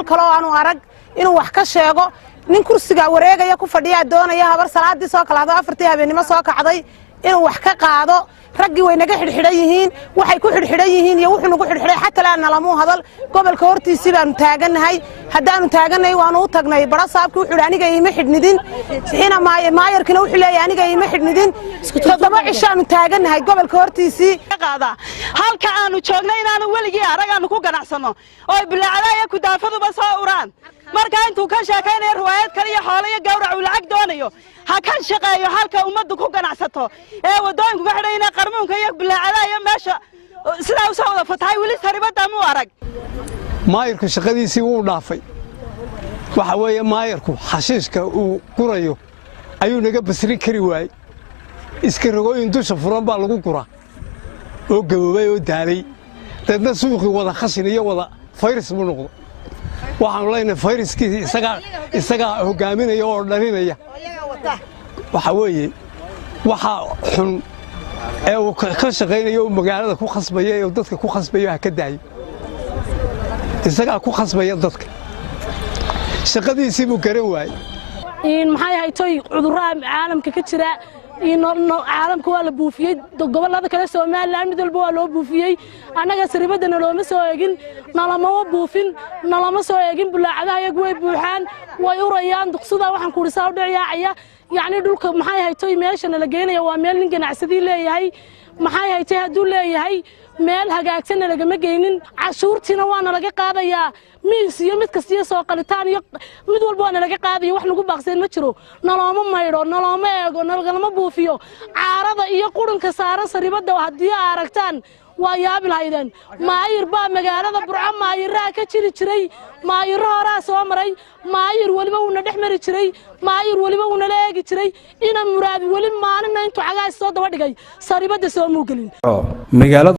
meel kale oo aanu arag inuu wax ka sheego nin kursiga wareegaya ku fadhiya doonaya habar salaadii soo kalaado afartii habeenimo soo kacday inuu wax ka qaado raggi way naga xidhxidhan yihiin waxay ku xidhxidhan yihiin iyo wuxuu nagu xidhxidhay xataa la nalamu hadal gobolka hortiisii baanu taaganahay haddaanu taaganahay waanu u tagnay bara saabkii wuxuu aniga iima xidhnidin ina maayarkina wuxuu leeyahay aniga iima xidhnidin 7 cishaanu taaganahay gobolka hortiisii qaada halka aanu joogno inaanu weligii aragaanu ku ganacsano oo bilaacada ku daafaduba soo uraan marka intuu ka sheekaynayo riwaayad kale iyo xoolo iyo gawrac uu lacag doonayo ha ka shaqeeyo halka ummaddu ku ganacsato ee wadooyinku ka xidhayna qarmuunka iyo bilaacada iyo meesha sida uu soo wada fatahay wali saribada mu arag maayirku shaqadiisii wuu dhaafay waxa weeye maayirku xashiishka uu gurayo ayuu naga basrin kari waayay iska rogooyin dusha furan baa lagu guraa oo gaboobay oo daalay dadna suuqii wada khashin iyo wada fayris mu noqdo waxaan leenahay fayriskii isaga hogaaminaya oo dhalinaya waxa weeye waxa xun ee uu ka shaqeynayo magaalada ku khasbaya ee dadka ku khasbaya ka daayo isaga ku khasbaya dadka shaqadiisii buu garan waayay maxay haytay cudurrada caalamka ka jira caalamka waa la buufiyay gobolada kale Soomaaliland mid walba waa loo buufiyay anaga saribadana looma soo eegin nalama buufin nalama soo eegin bulaacadaha iyagu way buuxaan way urayaan duqsada waxaan ku risaa u dhacaya yaani dhulka maxay haytay meesha la geenayo waa meel nin ganacsadii leeyahay maxay haytay haduu leeyahay meel hagaagsan laga geynin cashuurtina waana laga qaadayaa miis iyo mid kasta soo qalitaan iyo mid walba waana laga qaadayo wax lagu baaqseen ma jiro nalooma maydho nalooma eego nalgalama buufiyo caarada iyo qurunka saaran saribada hadii aragtaan waa yaabil haydan maayir baa magaalada Burco maayiraha ka jiri jiray maayir hore soo maray maayir waliba uu na dhex mari jiray maayir waliba uu na leegi jiray ina muraad wali maalin intuu xagaas soo daba dhigay saribada soo muugalin magaalada